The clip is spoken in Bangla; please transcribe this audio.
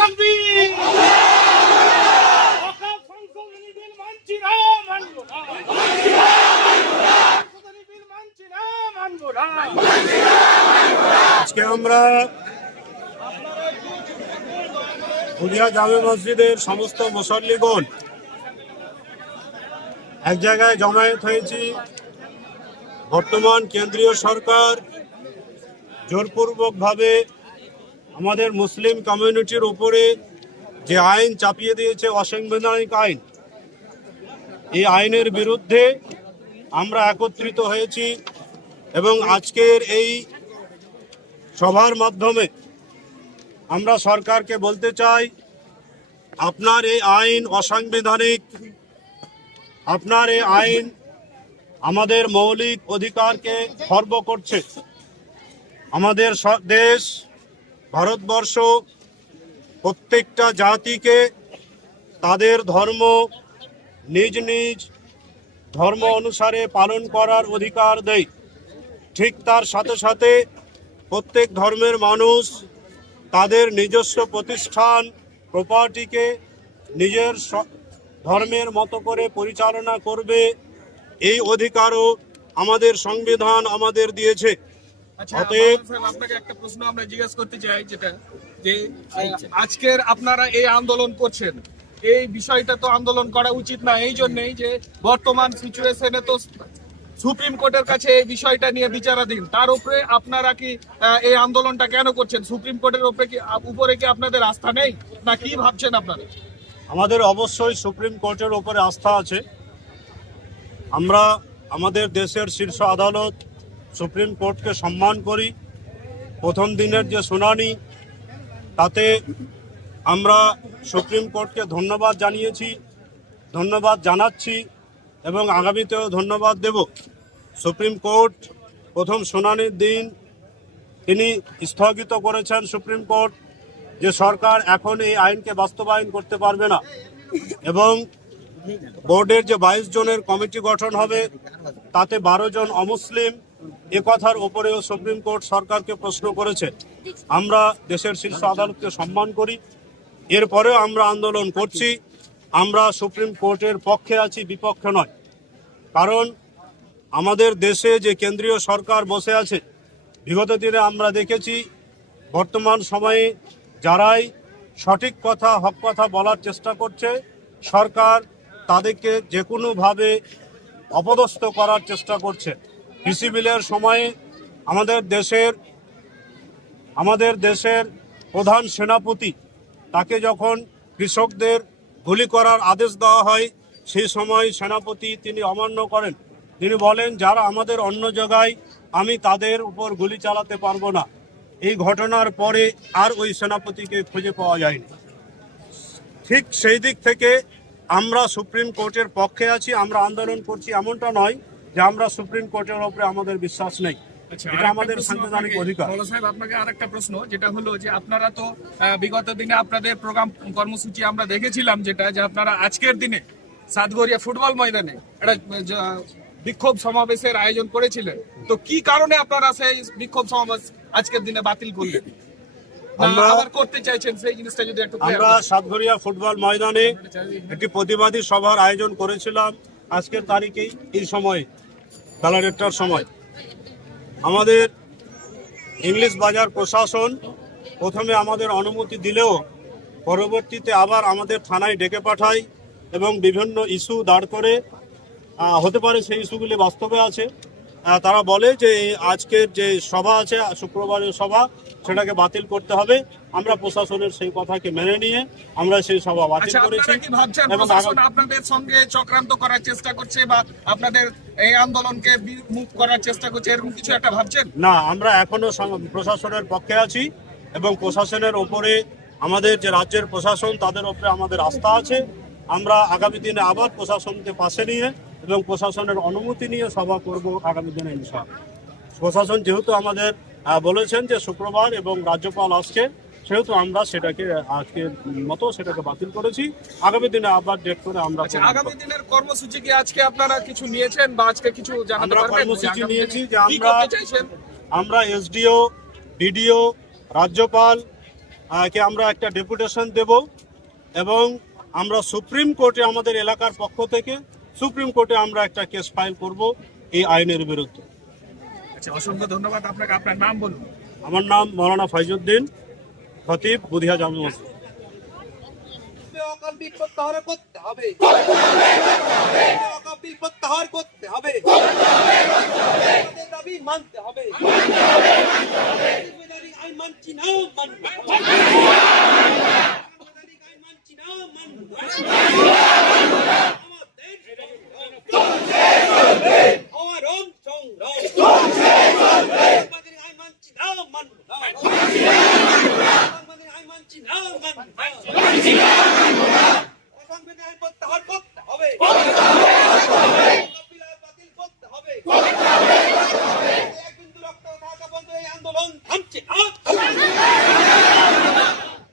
তাকবীর। ওয়াকফ সংশোধনী বিল মানছি না, মানব না। সংশোধনী বিল মানছি না, মানব না। আজকে আমরা হুলিয়া জামে মসজিদের সমস্ত মুসল্লিগণ এক জায়গায় জমায়েত হয়েছি। বর্তমান কেন্দ্রীয় সরকার জোরপূর্বকভাবে আমাদের মুসলিম কমিউনিটির উপরে যে আইন চাপিয়ে দিয়েছে, অসাংবিধানিক আইন, এই আইনের বিরুদ্ধে আমরা একত্রিত হয়েছি এবং আজকের এই সভার মাধ্যমে আমরা সরকারকে বলতে চাই, আপনার এই আইন অসাংবিধানিক। আপনার এই আইন আমাদের মৌলিক অধিকারকে খর্ব করছে। আমাদের দেশ ভারতবর্ষ প্রত্যেকটা জাতিকে তাদের ধর্ম নিজ নিজ ধর্ম অনুসারে পালন করার অধিকার দেয়। ঠিক তার সাথে সাথে প্রত্যেক ধর্মের মানুষ তাদের নিজস্ব প্রতিষ্ঠান প্রপার্টিকে নিজের ধর্মের মতো করে পরিচালনা করবে, এই অধিকারও আমাদের সংবিধান আমাদের দিয়েছে। অতএব আপনাকে একটা প্রশ্ন আমরা জিজ্ঞেস করতে চাই, যেটা যে আজকের আপনারা এই আন্দোলন করছেন, এই বিষয়টা তো আন্দোলন করা উচিত না, এই জন্যই যে বর্তমান সিচুয়েশনে তো সুপ্রিম কোর্টের কাছে এই বিষয়টা নিয়ে বিচারাধীন। তার উপরে আপনারা কি এই আন্দোলনটা কেন করছেন? সুপ্রিম কোর্টের উপরে কি আপনাদের আস্থা নেই, না কি ভাবছেন আপনারা? আমাদের অবশ্যই সুপ্রিম কোর্টের উপরে আস্থা আছে। আমরা আমাদের দেশের শীর্ষ আদালত সুপ্রিম কোর্টকে সম্মান করি। প্রথম দিনের যে শুনানি, তাতে আমরা সুপ্রিম কোর্টকে ধন্যবাদ জানিয়েছি, ধন্যবাদ জানাচ্ছি এবং আগামীতেও ধন্যবাদ দেব। সুপ্রিম কোর্ট প্রথম শুনানির দিন তিনি স্থগিত করেছেন সুপ্রিম কোর্ট যে সরকার এখন এই আইনকে বাস্তবায়ন করতে পারবে না, এবং বোর্ডের যে 22 জনের কমিটি গঠন হবে তাতে 12 জন অমুসলিম, এ কথার উপরেও সুপ্রিম কোর্ট সরকারকে প্রশ্ন করেছে। আমরা দেশের শীর্ষ আদালতকে সম্মান করি, এরপরেও আমরা আন্দোলন করছি। আমরা সুপ্রিম কোর্টের পক্ষে আছি, বিপক্ষে নয়। কারণ আমাদের দেশে যে কেন্দ্রীয় সরকার বসে আছে, বিগত দিনে আমরা দেখেছি বর্তমান সময়ে যারাই সঠিক কথা, হক কথা বলার চেষ্টা করছে, সরকার তাদেরকে যে কোনোভাবে অপদস্থ করার চেষ্টা করছে। কৃষি বিলের সময়ে আমাদের দেশের প্রধান সেনাপতি, তাকে যখন কৃষকদের গুলি করার আদেশ দেওয়া হয়, সেই সময় সেনাপতি তিনি অমান্য করেন। তিনি বলেন, যারা আমাদের অন্য জায়গায়, আমি তাদের উপর গুলি চালাতে পারবো না। এই ঘটনার পরে আর ওই সেনাপতিকে খুঁজে পাওয়া যায়নি। ঠিক সেই দিক থেকে আমরা সুপ্রিম কোর্টের পক্ষে আছি, আমরা আন্দোলন করছি। এমনটা নয় যে আমরা সুপ্রিম কোর্টের উপরে আমাদের বিশ্বাস নেই, এটা আমাদের সাংবিধানিক অধিকার। সাহেব, আপনাকে আরেকটা প্রশ্ন, যেটা হলো যে আপনারা তো বিগত দিনে আপনাদের প্রোগ্রাম কর্মসূচি আমরা দেখেছিলাম, যেটা যে আপনারা আজকের দিনে সাতগড়িয়া ফুটবল ময়দানে একটা বিক্ষোভ সমাবেশের আয়োজন করেছিলেন। তো কি কারণে আপনারা সেই বিক্ষোভ সমাবেশ আজকের দিনে বাতিল করলেন, আবার করতে চাইছেন, সেই জিনিসটা যদি একটু? আমরা সাতগড়িয়া ফুটবল ময়দানে একটি প্রতিবাদী সভার আয়োজন করেছিলাম আজকের তারিখেই, এই সময়ে বেলা 1টার সময়। আমাদের ইংলিশ বাজার প্রশাসন প্রথমে আমাদের অনুমতি দিলেও পরবর্তীতে আবার আমাদের থানায় ডেকে পাঠায় এবং বিভিন্ন ইস্যু দাঁড় করে, হতে পারে সেই ইস্যুগুলি বাস্তবে আছে। তারা বলে যে আজকের যে সভা আছে, শুক্রবারের সভা, সেটাকে বাতিল করতে হবে। আমরা প্রশাসনের সেই কথাকে মেনে নিয়ে আমরা সেই সভা বাতিল করেছি। এবং আপনাদের সঙ্গে চক্রান্ত করার চেষ্টা করছে বা আপনাদের এই আন্দোলনকে মুখ করার চেষ্টা করছে, এরকম কিছু একটা ভাবছেন? না, আমরা এখনো প্রশাসনের পক্ষে আছি এবং প্রশাসনের ওপরে, আমাদের যে রাজ্যের প্রশাসন, তাদের ওপরে আমাদের আস্থা আছে। আমরা আগামী দিনে আবার প্রশাসনকে পাশে নিয়ে এবং প্রশাসনের অনুমতি নিয়ে সভা করব আগামী দিনে ইনশাআল্লাহ। প্রশাসন যেহেতু আমাদের বলেছেন যে শুক্রবার এবং রাজ্যপাল আসছে, সেহেতু আমরা সেটাকে আজকের মতো সেটাকে বাতিল করেছি। আগামী দিনে আবার ডেট করে আমরা আগামী দিনের কর্মসূচি কি আজকে আপনারা কিছু নিয়েছেন বা আজকে কিছু জানাতে পারবেন? কর্মসূচি নিয়েছি যে আমরা এসডিও, বিডিও, রাজ্যপাল কে আমরা একটা ডেপুটেশন দেব এবং আমরা সুপ্রিম কোর্টে আমাদের এলাকার পক্ষ থেকে সুপ্রিম কোর্টে আমরা একটা কেস ফাইল করব এই আইনের বিরুদ্ধে। আচ্ছা, অসংখ্য ধন্যবাদ আপনাকে। আপনার নাম বলুন। আমার নাম মৌলানা ফাইজউদ্দিন, খতিব, বুধিয়া জামে মসজিদ। অকাল বিল প্রত্যাহার করতে হবে, অকাল বিল প্রত্যাহার করতে হবে, আমাদের দাবি মানতে হবে, সাংবিধানিক আইন মানছি না মানবো, সাংবিধানিক আইন মানছি না মানবো, আমাদের অমরণ সংগ্রাম, সাংবিধানিক আইন মানছি না মানবো, সাংবিধানিক আইন মানছি না মানবো, সংবিধান প্রত্যাহার করতে হবে, বাতিল করতে হবে, এক বিন্দু রক্ত থাকা পর্যন্ত এই আন্দোলন থামছে না।